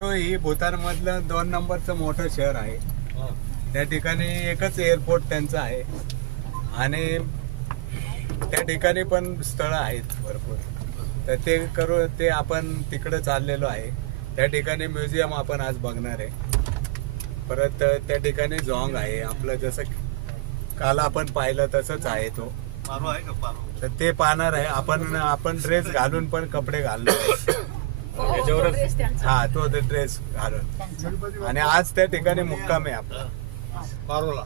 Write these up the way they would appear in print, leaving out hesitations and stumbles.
ही भूतानमधलं 2 नंबरचं मोठं शहर आहे। त्या ठिकाणी एकच एअरपोर्ट त्यांचं आहे आणि त्या ठिकाणी पण स्थळं आहेत भरपूर। तर ते आपण तिकडे चाललेलो आहे। त्या ठिकाणी म्युझियम आपण आज बघणार आहे। परत त्या ठिकाणी झोंग आहे आपलं, जसं काल आपण पाहिलं तसंच आहे। तो पारो आहे का पारो, तर ते पाहणार आहे आपण ड्रेस घालून पण कपडे घालणार आहे हा, तो ड्रेस घालून। आणि आज त्या ठिकाणी मुक्काम आहे आपला पारोला।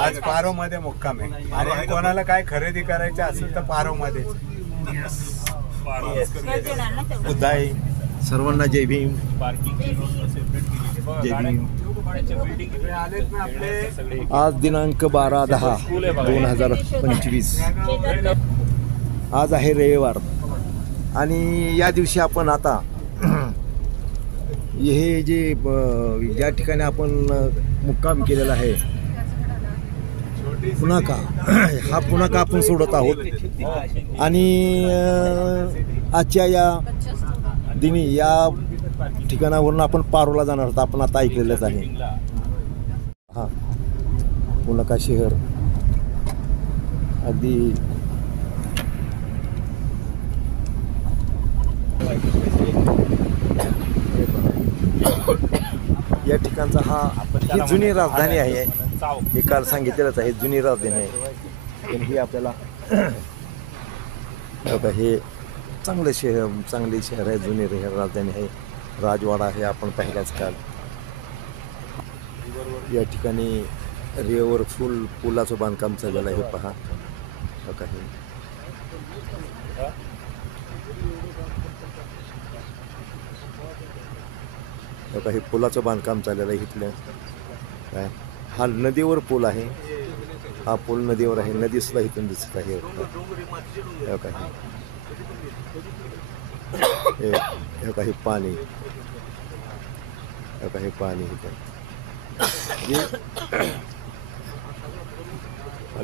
आज पारो मध्ये मुक्काम आहे आणि कोणाला काय खरेदी करायची असेल तर पारो मध्ये। बुद्धाय सर्वांना जय भीम। जय भीम। आज दिनांक 12/10/2025 आज आहे रविवार आणि या दिवशी आपण आता हे जे ज्या ठिकाणी आपण मुक्काम केलेला आहे पुनाका, हा पुनाका आपण सोडत आहोत आणि आजच्या या दिनी या ठिकाणावरून आपण पारोला जाणार आहोत। आपण आता ऐकलेलंच आहे हा पुनाका शहर अगदी या ठिकाणचा ही जुनी राजधानी आहे। मी काल सांगितलेलंच आहे जुनी राजधानी आहे, पण ही आपल्याला हे चांगले शहर आहे, जुनी राजधानी आहे, राजवाडा आहे आपण पाहिलाच काल। या ठिकाणी रेवर पुलाचं बांधकाम चाललेलं आहे पहा काही। काही पुलाचं बांधकाम चाललेलं आहे इथलं काय। हा नदीवर पूल आहे, हा पूल नदीवर आहे, नदी सुद्धा इथून दिसत आहे काही पाणी इथं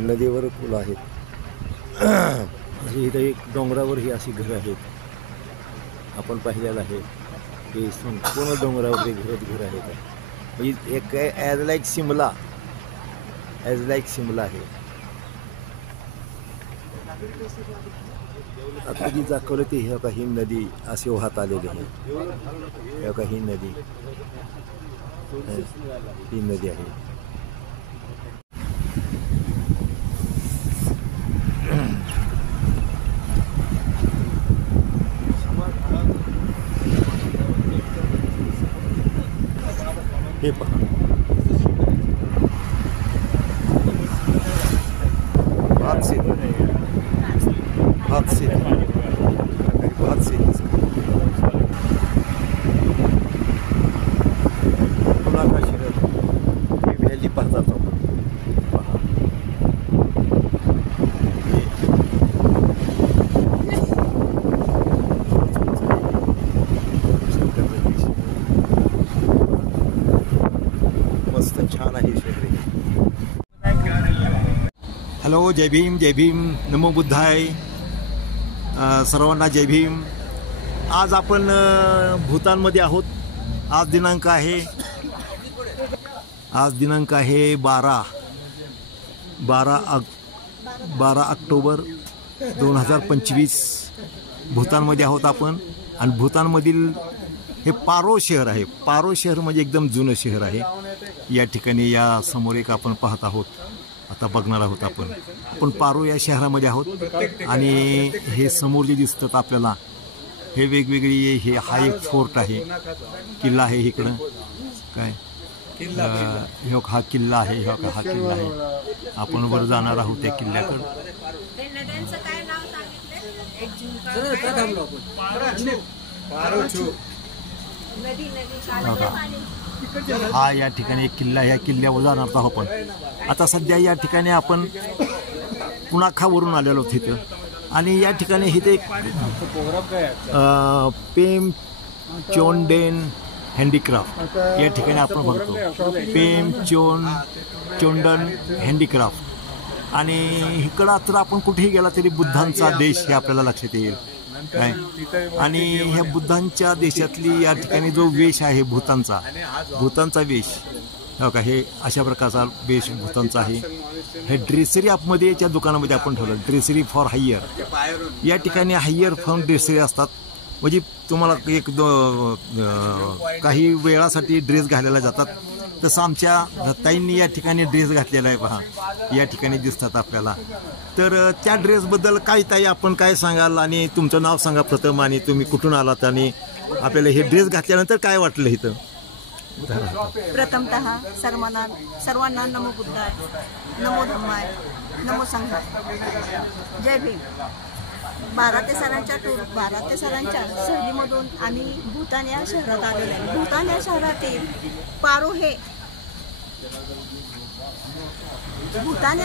नदीवर पूल आहे। इथं एक डोंगरावर ही अशी घरं आहेत आपण पाहिलेलं आहे की संपूर्ण डोंगरावर घर आहेत। एक ॲज लाईक शिमला आहे। आता जी दाखवलं ते हे काही नदी असे वाहत आलेली आहे, हे काही नदी ही नदी आहे। हे पहा भात पुनाका शहर हे व्हॅली पाहतात मस्त छान आहे शहर। हॅलो, जय भीम, नमो बुद्धाय। सर्वांना जय भीम। आज आपण भूतानमध्ये आहोत। आज दिनांक आहे 12 ऑक्टोबर 2025। भूतानमध्ये आहोत आपण आणि भूतानमधील हे पारो शहर आहे। पारो शहर म्हणजे एकदम जुनं शहर आहे। या ठिकाणी या समोर एक आपण पाहत आहोत, आता बघणार आहोत आपण पारो या शहरामध्ये आहोत आणि हे समोर जे दिसतात आपल्याला हे वेगवेगळी हा एक फोर्ट आहे, किल्ला आहे इकडं काय हा किल्ला आहे, हा किल्ला आहे। आपण वर जाणार आहोत त्या किल्ल्याकडे। हा या ठिकाणी एक किल्ला, या किल्ल्यावर जाणार आहोत आपण। आता सध्या या ठिकाणी आपण पुनाकावरून आलेलो आहोत इथं आणि या ठिकाणी इथे एक पेम चोंडेन हँडीक्राफ्ट या ठिकाणी आपण बघतो। पेम चोंडन हँडीक्राफ्ट आणि इकडं तर आपण कुठेही गेला तरी बुद्धांचा देश हे आपल्याला लक्षात येईल। काय आणि ह्या बुद्धांच्या देशातली या ठिकाणी जो वेश आहे भूतांचा वेश हो का, हे अशा प्रकारचा वेश भूतांचा आहे. हे ड्रेसरी ॲपमध्ये त्या दुकानामध्ये आपण ठेवलं, ड्रेसरी फॉर हायर. या ठिकाणी हायर फॉर ड्रेसरी असतात, म्हणजे तुम्हाला एक काही वेळासाठी ड्रेस घालायला जातात. तसं आमच्या ताईंनी या ठिकाणी ड्रेस घातलेला आहे पहा, या ठिकाणी दिसतात आपल्याला. तर त्या ड्रेसबद्दल काय ताई आपण काय सांगाल, आणि तुमचं नाव सांगा प्रथम, आणि तुम्ही कुठून आलात, आणि आपल्याला हे ड्रेस घातल्यानंतर काय वाटलं इथं? प्रथमतः सर्वांना नमो बुद्धाय, नमो धम्माय, नमो संघाय, जय भीम. 12 ते सरांच्या सहलीमधून आम्ही भूतान या शहरात आलेलो आहे. भूतान या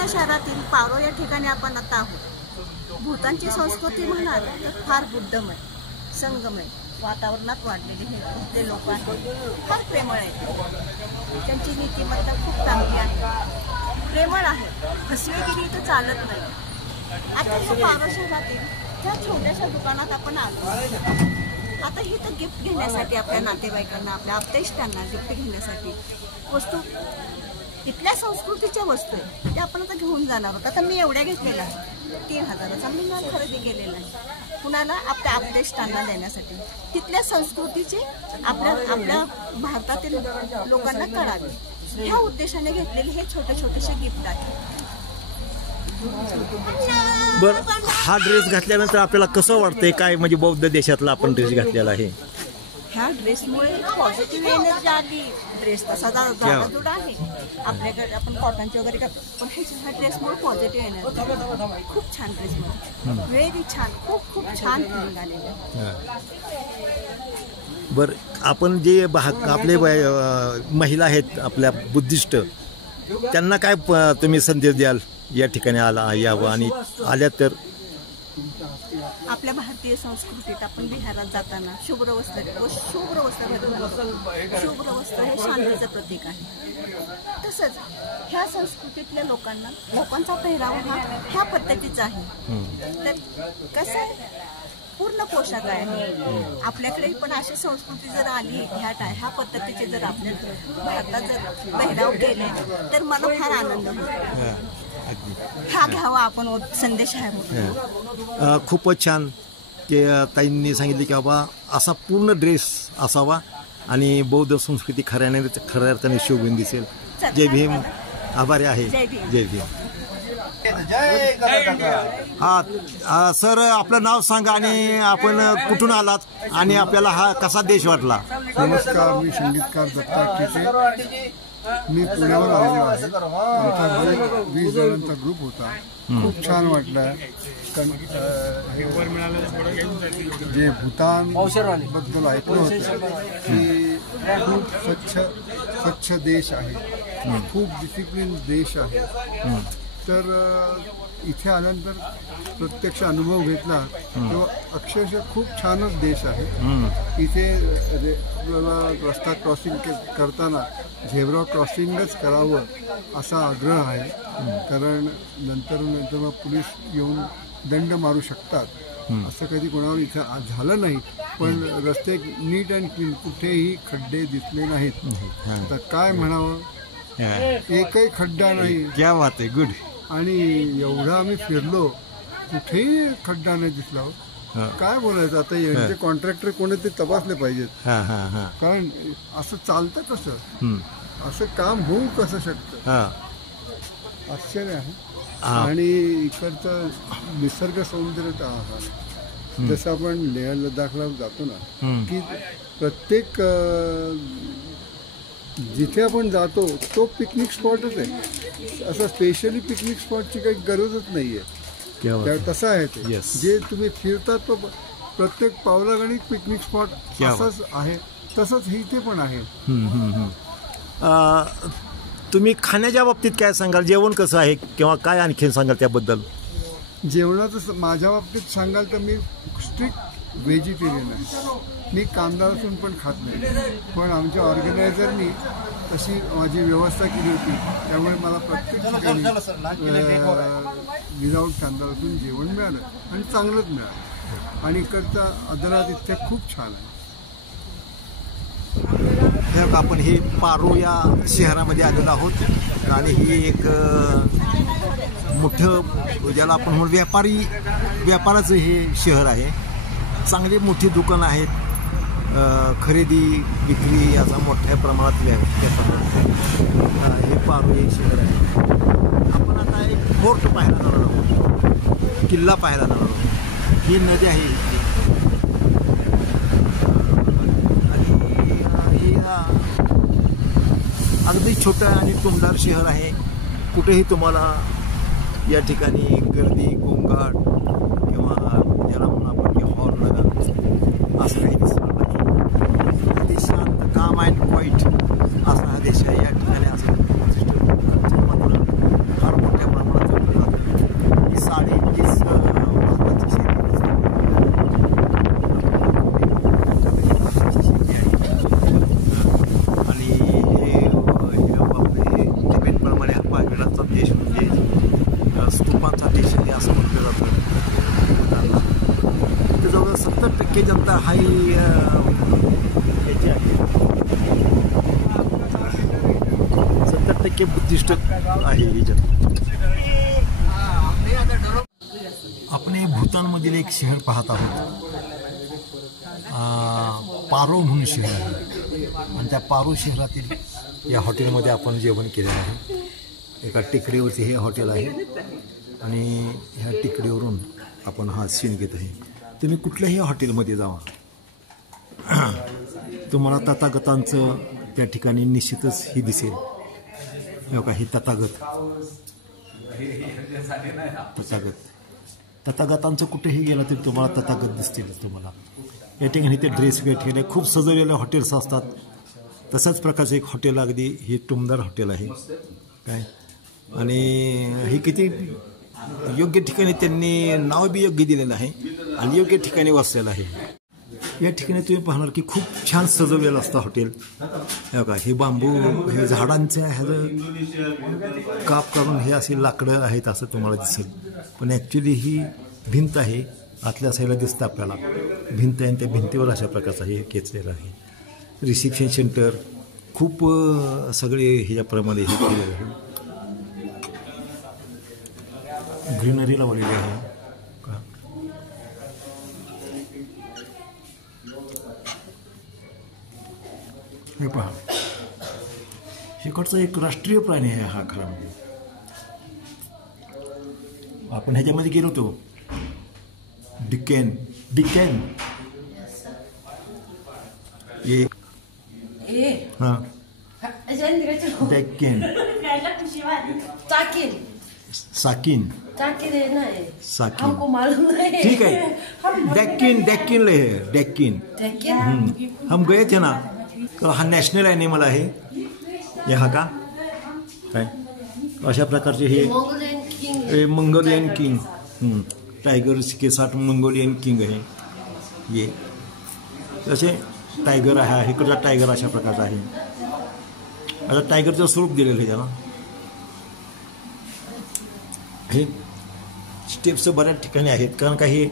शहरातील पारो या ठिकाणी आपण आता आहोत. भूतानची संस्कृती म्हणाल तर फार बुद्धमय, संगमय, वातावरणात वाढलेले हे लोक आहेत, फार प्रेमळ आहेत. त्यांची नीतिमत्ता खूप चांगली आहे, प्रेमळ आहे, फसवेगिरी इथं चालत नाही. आता ह्या पारो शहरातील त्या छोट्याशा दुकानात आपण आलो. आता ही तर गिफ्ट घेण्यासाठी आपल्या नातेवाईकांना, आपल्या आप्तेष्टांना गिफ्ट घेण्यासाठी वस्तू, इथल्या संस्कृतीच्या वस्तू आहे त्या आपण आता घेऊन जाणार आहोत. आता मी एवढ्या घेतलेल्या आहे, 3,000चा मी माल खरेदी केलेला आहे. कुणाला आपल्या आप्तेष्टांना देण्यासाठी, तिथल्या संस्कृतीचे आपल्या भारतातील लोकांना कळावे, ह्या उद्देशाने घेतलेले हे छोटेसे गिफ्ट आहे. बरं, हा ड्रेस घातल्यानंतर आपल्याला कसं वाटतंय, काय म्हणजे बौद्ध देशातला आपण ड्रेस घातलेला आहे? ह्या ड्रेसमुळे पॉझिटिव्ह एनर्जी आली. ड्रेस तसा जाडाजुडा आहे आपल्याकडे, आपण कॉटनचे वगैरे करतो, पण ह्या ड्रेसमुळे पॉझिटिव्ह एनर्जी, खूप छान ड्रेसमुळे, व्हेरी छान, खूप छान फिलिंग आलेली. बरं, आपण जे आपले महिला आहेत आपल्या बुद्धिस्ट, त्यांना काय तुम्ही संदेश द्याल या ठिकाणी यावं, आणि आल्या तर? आपल्या भारतीय संस्कृतीत आपण बिहारात जाताना शुभ्र वस्त्र हे शांतीचं प्रतीक आहे. तसंच ह्या संस्कृतीतल्या लोकांचा पेहराव ह्या पद्धतीचा आहे. तर कसं आहे, पूर्ण पोशाख आहे आपल्याकडे. पण अशी संस्कृती जर आली, ह्या पद्धतीचे जर आपल्या भारतात जर पेहराव केले तर मला फार आनंद होतो. हा घ्यावा आपण संदेश आहे. खूपच छान की ताईंनी सांगितले की बाबा असा पूर्ण ड्रेस असावा आणि बौद्ध संस्कृती खऱ्या अर्थाने शोभून दिसेल. जय भीम. आभारी आहे. जय भीम. हा सर, आपलं नाव सांगा आणि आपण कुठून आलात आणि आपल्याला हा कसा देश वाटला? नमस्कार, मी संगीतकार दत्ता टिटे. मी पुण्यावर आलेलो आहे. आमचा 20 जणांचा ग्रुप होता. खूप छान वाटलं. जे भूतान बद्दल ऐकलं होतं की खूप स्वच्छ देश आहे, खूप डिसिप्लिन देश आहे. तर इथे आल्यानंतर प्रत्यक्ष अनुभव घेतला तेव्हा अक्षरशः खूप छानच देश आहे. इथे आपल्याला रस्ता क्रॉसिंग करताना झेब्रा क्रॉसिंगच करावं असा आग्रह आहे. कारण नंतर मग पोलीस येऊन दंड मारू शकतात. असं कधी कोणावर इथं झालं नाही. पण रस्ते नीट अँड क्लीन, कुठेही खड्डे दिसले नाहीत. आता काय म्हणावं, एकही खड्डा नाही. क्या बात आहे, गुड. आणि एवढा आम्ही फिरलो, कुठेही खड्डा नाही दिसला. काय बोलायचं आता, यांचे कॉन्ट्रॅक्टर कोणीतरी तपासले पाहिजेत. कारण असं चालतं कसं, असं काम होऊ कसं शकतं, आश्चर्य आहे. आणि इकडचं निसर्ग सौंदर्य आहे. जसं आपण लेह लडाखला जातो ना, की प्रत्येक जिथे आपण जातो तो पिकनिक स्पॉटच आहे. असं स्पेशली पिकनिक स्पॉटची काही गरजच नाही आहे. तसं आहे ते. जे तुम्ही फिरतात तो प्रत्येक पावलागणिक पिकनिक स्पॉट असंच आहे. तसंच इथे पण आहे. तुम्ही खाण्याच्या बाबतीत काय सांगाल? जेवण कसं आहे किंवा काय आणखीन सांगाल त्याबद्दल? जेवणाचं माझ्या बाबतीत सांगाल तर मी स्ट्रिक्ट व्हेजिटेरियन आहे. मी कांदा लसूण पण खात नाही. पण आमच्या ऑर्गनायझरनी तशी माझी व्यवस्था केली होती. त्यामुळे मला प्रत्येक ठिकाणी विदाऊट कांदा लसूण जेवण मिळालं आणि चांगलंच मिळालं. आणि इकडचा आदरा तिथे खूप छान आहे. हे बघा, आपण हे पारो या शहरामध्ये आलेलो आहोत आणि ही एक मोठं ज्याला आपण म्हणून व्यापाराचं हे शहर आहे. चांगली मोठी दुकानं आहेत, खरेदी विक्री याचा मोठ्या प्रमाणात हे पारो हे शहर आहे. आपण आता एक फोर्ट पाहायला जाणार आहोत, किल्ला पाहायला जाणार आहोत. ही नदी आहे अगदी छोटं आणि टुमदार शहर आहे. कुठेही तुम्हाला या ठिकाणी गर्दी, गोंगाट किंवा ज्याला म्हणून आपण हॉर्न असं काही दिसणार नाही. अगदी शांत, काम अँड क्वाईट असा हा देश आहे. या ठिकाणी असं मात्र फार मोठ्या प्रमाणात जपलं जातं. ही साडी म्हणजेच भारताची शेती देश म्हणजे स्तूपांचा देश आहे असं म्हटलं जातं. तिथे जवळ 70% जनता हा याची आहे, 70% बुद्धिस्ट आहे ही जनता. आपण हे भूतानमधील एक शहर पाहत आहोत. पारो म्हणून शहर आहे आणि त्या पारो शहरातील या हॉटेलमध्ये आपण जेवण केलेलं आहे. एका टेकडीवरती हे हॉटेल आहे आणि ह्या टेकडीवरून आपण हा सीन घेत आहे. तुम्ही कुठल्याही हॉटेलमध्ये जावा, तुम्हाला तथागतांचं त्या ठिकाणी निश्चितच ही दिसेल. बघा, ही तथागतांचं कुठेही गेलं तरी तुम्हाला तथागत दिसतील. तुम्हाला या ठिकाणी ते ड्रेस ठेवले खूप सजवलेले हॉटेल्स असतात. तशाच प्रकारचं एक हॉटेल, अगदी हे टुमदार हॉटेल आहे काय. आणि हे किती योग्य ठिकाणी त्यांनी नाव बी योग्य दिलेलं आहे आणि योग्य ठिकाणी वसलेलं आहे. या ठिकाणी तुम्ही पाहणार की खूप छान सजवलेलं असतं हॉटेल. हे बघा, हे बांबू, हे झाडांच्या ह्याचं काप काढून हे असे लाकडं आहेत असं तुम्हाला दिसेल. पण ॲक्च्युली ही भिंत आहे, आतल्या साईडला दिसतं आपल्याला भिंत आहे आणि त्या भिंतीवर अशा प्रकारचं हे केचलेलं आहे. रिसेप्शन सेंटर खूप सगळे ह्याच्याप्रमाणे हे केलेलं आहे. ग्रीनरी लावलेली आहे. हे पहा, इकडचा एक राष्ट्रीय प्राणी आहे हा खरा. आपण ह्याच्यामध्ये गेलो होतो, डिकेन हा डेक्कन साकिन ठीक है. डेक्कन ले है डेक्कन. हम गए थे ना, तो हा नॅशनल ॲनिमल आहे यहाँ का काय. अशा प्रकारचे हे मंगोलियन किंग, टायगर के साथ मंगोलियन किंग आहे. ये तसे टायगर आहे, इकडचा टायगर अशा प्रकारचा आहे. आता टायगरचं स्वरूप दिलेलं आहे त्याला. हे स्टेप्स बऱ्याच ठिकाणी आहेत, कारण का हे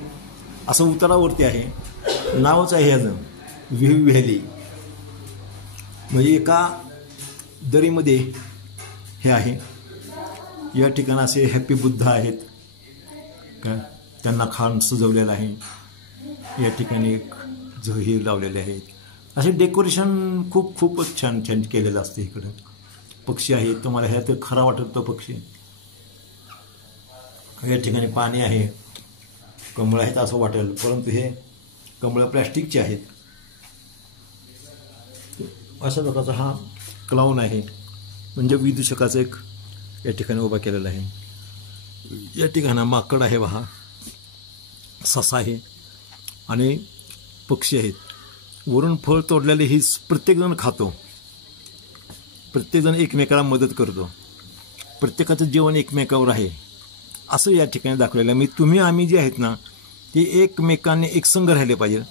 असं उतारावरती आहे. नावच आहे ह्याचं व्ह्यू व्हॅली. म्हणजे एका दरीमध्ये हे आहे. या ठिकाणी असे हॅपी बुद्ध आहेत का, त्यांना खान सजवलेलं आहे. या ठिकाणी एक झही लावलेले आहेत. असे डेकोरेशन खूपच छान केलेलं असतं. इकडं पक्षी आहेत, तुम्हाला ह्यात खरा वाटत तो पक्षी. या ठिकाणी पाणी आहे, कमळं आहेत असं वाटेल, परंतु हे कमळं प्लॅस्टिकचे आहेत. अशा प्रकारचा हा क्लाउन आहे, म्हणजे विदूषकाचा एक या ठिकाणी उभा केलेला आहे. या ठिकाणी माकड आहे, पहा ससा आहे आणि पक्षी आहेत. वरून फळ तोडलेले ही प्रत्येकजण खातो, प्रत्येकजण एकमेकाला मदत करतो, प्रत्येकाचं जीवन एकमेकावर आहे असं या ठिकाणी दाखवलेलं आहे. तुम्ही आम्ही जे आहेत ना, ते एकमेकांनी एकसंग राहिले पाहिजे.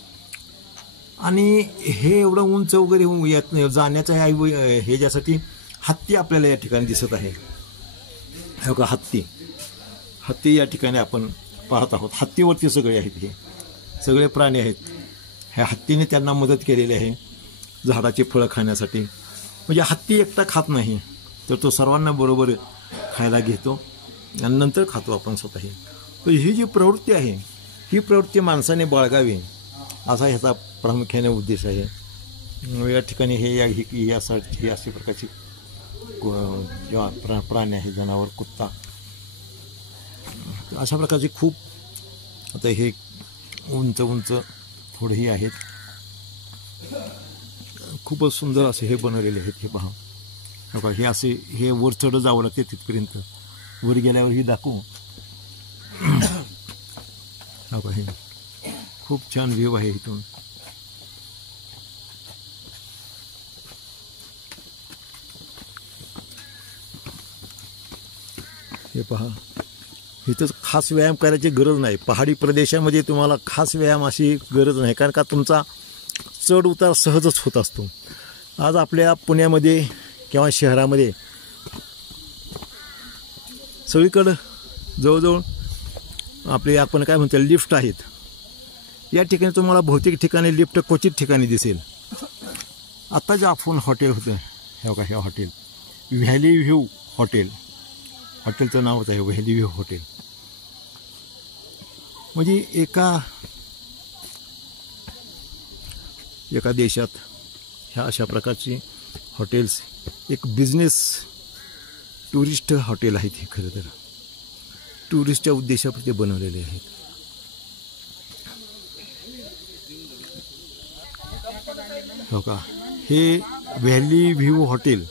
आणि हे एवढं उंच वगैरे जाण्याचं हे ज्यासाठी हत्ती आपल्याला या ठिकाणी दिसत आहे. हे बघा, हत्ती या ठिकाणी आपण पाहत आहोत. हत्तीवरती सगळे आहेत हे. सगळे प्राणी आहेत. ह्या हत्तीने त्यांना मदत केलेली आहे झाडाची फळं खाण्यासाठी. म्हणजे हत्ती एकटा खात नाही, तर तो सर्वांना बरोबर खायला घेतो आणि नंतर खातो आपण स्वतःही. तर ही जी प्रवृत्ती आहे, ही प्रवृत्ती माणसाने बाळगावी असा ह्याचा प्रामुख्याने उद्देश आहे. या ठिकाणी हे यासाठी अशा प्रकारची जेव्हा प्राणी आहे, जनावर, कुत्ता, अशा प्रकारचे खूप. आता हे उंच उंच थोडेही आहेत. खूपच सुंदर असे हे बनवलेले आहेत. हे पहा, हे असे हे वर चढ जावं लागते तिथपर्यंत. वर गेल्यावर ही दाखवू. हे खूप छान व्ह्यू आहे इथून. हे पहा, इथं खास व्यायाम करायची गरज नाही. पहाडी प्रदेशामध्ये तुम्हाला खास व्यायाम अशी गरज नाही, कारण का तुमचा चढ उतार सहजच होत असतो. आज आपल्या पुण्यामध्ये किंवा शहरामध्ये सगळीकडं जवळजवळ आपले आपण काय म्हणतो लिफ्ट आहेत. या ठिकाणी तुम्हाला बहुतेक ठिकाणी लिफ्ट क्वचित ठिकाणी दिसेल. आता जे आपण हॉटेल होतं, हे बघा, हे हॉटेल व्हॅली व्ह्यू हॉटेल, हॉटेलचं नावच आहे व्हॅली व्ह्यू हॉटेल. म्हणजे एका देशात ह्या अशा प्रकारची हॉटेल्स एक बिझनेस टुरिस्ट हॉटेल आहेत. हे खरं तर टुरिस्टच्या उद्देशापुरते बनवलेले आहेत. हो का, हे व्हॅली व्ह्यू हॉटेल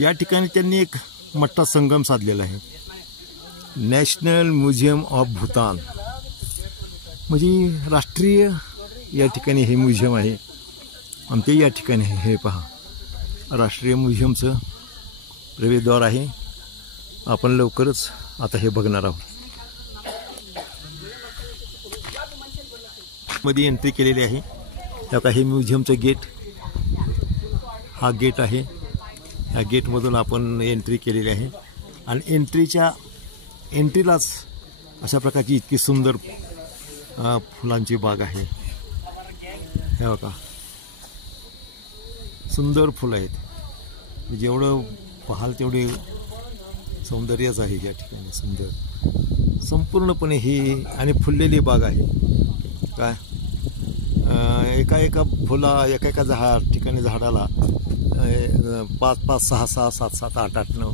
या ठिकाणी त्यांनी एक मोठा संगम साधलेला आहे. नॅशनल म्युझियम ऑफ भूतान म्हणजे राष्ट्रीय या ठिकाणी हे म्युझियम आहे आणि ते या ठिकाणी आहे. हे पहा, राष्ट्रीय म्युझियमचं प्रवेशद्वार आहे. आपण लवकरच आता हे बघणार आहोत. मध्ये एंट्री केलेली आहे. आता हे म्युझियमचं गेट, हा गेट आहे. ह्या गेटमधून आपण एंट्री केलेली आहे आणि एंट्रीलाच अशा प्रकारची इतकी सुंदर फुलांची बाग आहे. हे बघा, सुंदर फुलं आहेत. जेवढं पाहाल तेवढे सौंदर्यच आहे या ठिकाणी. सुंदर संपूर्णपणे ही आणि फुललेली बाग आहे. काय एका ठिकाणी झाडाला 5-5, 6-6, 7-7, 8-8, 9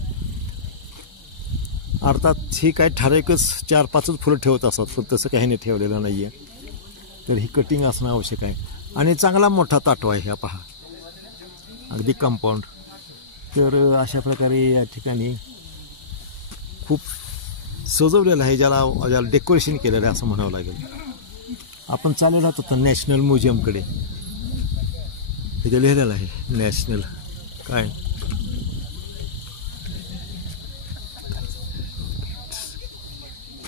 अर्थात ही काय ठराविकच 4-5च फुलं ठेवत असतात, पण तसं काही नाही ठेवलेलं नाही आहे. तर ही कटिंग असणं आवश्यक आहे. आणि चांगला मोठा ताटवा आहे. हा पहा, अगदी कंपाऊंड. तर अशा प्रकारे या ठिकाणी खूप सजवलेलं आहे, ज्याला डेकोरेशन केलेलं आहे असं म्हणावं लागेल. आपण चाललेलो आहोत आता नॅशनल म्युझियमकडे. इथे लिहिलेलं आहे नॅशनल काय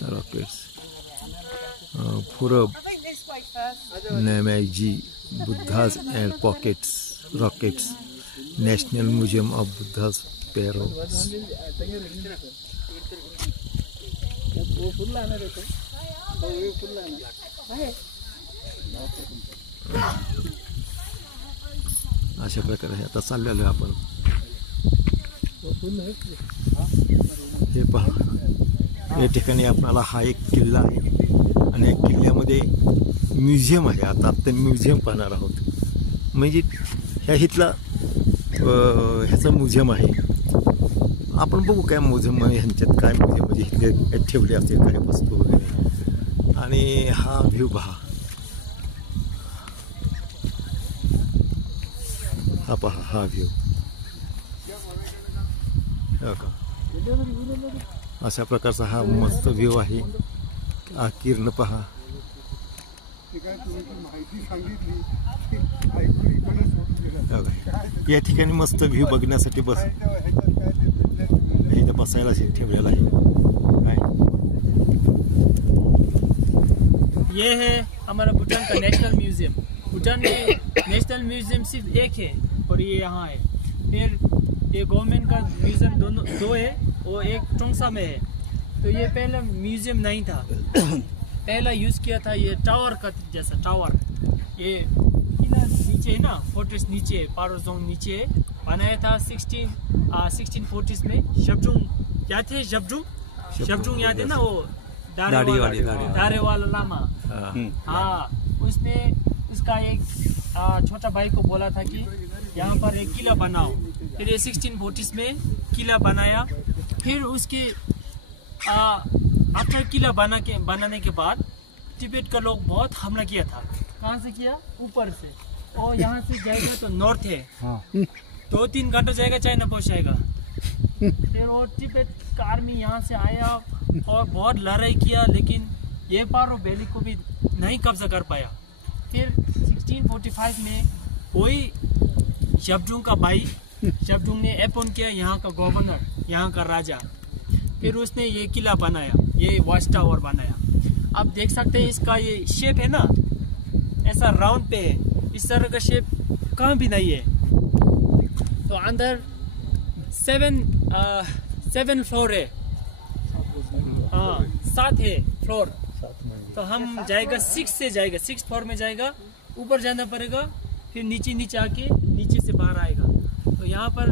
रॉकेट्स, फुरब, नेमॅजी, Buddhas and pockets, rockets, national museum of Buddhas पेरो. अशा प्रकारे आता चाललेलो आहे आपण. हे पहा, या ठिकाणी आपल्याला हा एक किल्ला आहे आणि या किल्ल्यामध्ये म्युझियम आहे. आता म्युझियम पाहणार आहोत. म्हणजे ह्याचं म्युझियम आहे. आपण बघू काय म्युझियम ह्यांच्यात काय म्युझियम म्हणजे इथले ठेवले असतील काय वस्तू वगैरे. आणि हा व्ह्यू पहा, हा पहा, हा व्ह्यू का अशा प्रकारचा हा मस्त व्ह्यू आहे. हा किरण पहा. या ठिकाणी मस्त व्ह्यू बघण्यासाठी इथं बसायला ठेवलेला आहे. ये है हमारा भूटान का नेशनल म्यूजियम. भूटान में नेशनल म्यूजियम सिर्फ एक है और ये यहाँ है. फिर ये गवर्नमेंट का म्यूजियम दो है, वो एक टोंगसा में है. तो ये पहले म्यूजियम नहीं था. पहला यूज किया था ये टावर का जैसा टावर, ये किला नीचे है ना, फोर्ट्रेस नीचे है, पारो जोन नीचे है, बनाया था 1640s में। शब्जुंग याद है? शब्जुंग याद है ना, वो दाढ़ी वाला लामा। हाँ, उसने इसका एक छोटा भाई को बोला था कि यहाँ पर एक किला बनाओ। फिर ये 1640s में किला बनाया। फिर उसके आफ्टर किला बनाने के बाद तिब्बत का लोग बहुत हमला किया था। कहाँ से किया? ऊपर से। और यहाँ से जाएगा तो नॉर्थ है, 2-3 घंटा जाएगा, चाइना पहुँच जाएगा। फिर और तिब्बत का आर्मी यहाँ से आया और बहुत लड़ाई किया, लेकिन ये पारो वैली को भी नहीं कब्जा कर पाया। फिर 1645 में वही शब्जुंग का भाई, शब्जुंग ने अपॉइंट किया यहाँ का गवर्नर, यहाँ का राजा। फिर उसने ये किला बनाया, ये वॉच टावर बनाया। आप देख सकते हैं इसका ये शेप है ना, ऐसा राउंड पे है, इस तरह का शेप कहाँ भी नहीं है। तो अंदर 7 फ्लोर है, हाँ 7 है फ्लोर। तो हम जाएगा 6 से जाएगा, 6th फ्लोर में जाएगा, ऊपर जाना पड़ेगा, फिर नीचे आके नीचे से बाहर आएगा। तो यहाँ पर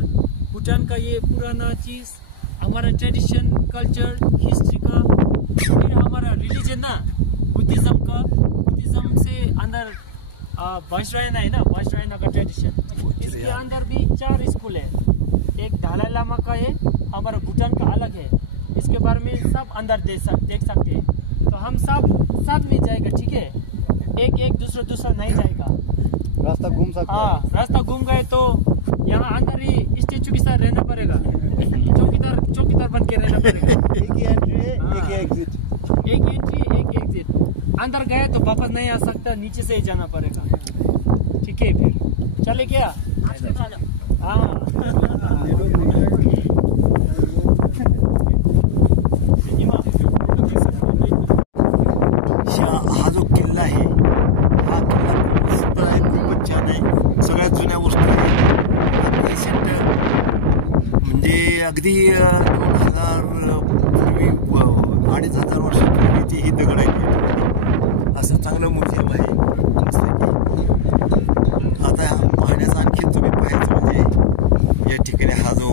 भूटान का ये पुराना चीज़, हमारा ट्रेडिशन, कल्चर, हिस्ट्री का, फिर हमारा रिलीजन ना, बुद्धिज्म से अंदर वज्रायना है ना, वज्रायना का ट्रेडिशन। इसके अंदर भी 4 स्कूल है, एक दलाई लामा का है, हमारा भूटान का अलग है। इसके बारे में सब अंदर देख सकते हैं। तो हम सब साथ में जाएगा, ठीक है? एक दूसरा नहीं जाएगा, रास्ता घूम सकते हैं। हाँ, रास्ता घूम गए तो यहाँ अंदर ही स्टेचू के साथ रहना पड़ेगा, चौकीदार बन के रहना पड़ेगा। एक ही एंट्री है, एक ही एग्जिट। एक एंट्री एक एग्जिट। अंदर गए तो वापस नहीं आ सकता, नीचे से ही जाना पड़ेगा, ठीक है? फिर चले क्या? हाँ हा जो किल्ला आहे, हा किल्ला खूप सुंदर आहे, खूपच छान आहे, सगळ्यात जुन्या वस्तू आहे। रिसेंट म्हणजे अगदी 2000 पूर्वी, 2500 वर्षापूर्वीची ही दगड आहे। असं चांगलं म्युझियम आहे मस्तपैकी। आता पाहण्याचा आणखी तुम्ही पाहायचं म्हणजे या ठिकाणी हा जो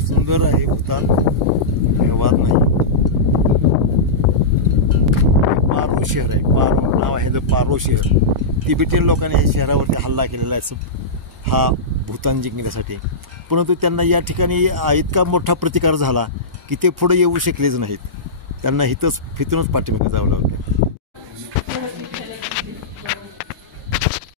सुंदर आहे भूतान, वाद नाही। पारो शहर आहे, पारो नाव आहे जो पारो शहर। तिबेटियन लोकांनी या शहरावरती हल्ला केलेला आहे हा भूतान जिंकण्यासाठी, परंतु त्यांना या ठिकाणी इतका मोठा प्रतिकार झाला की ते पुढे येऊ शकलेच नाहीत, त्यांना इथूनच पाठीमागे जावं लागलं।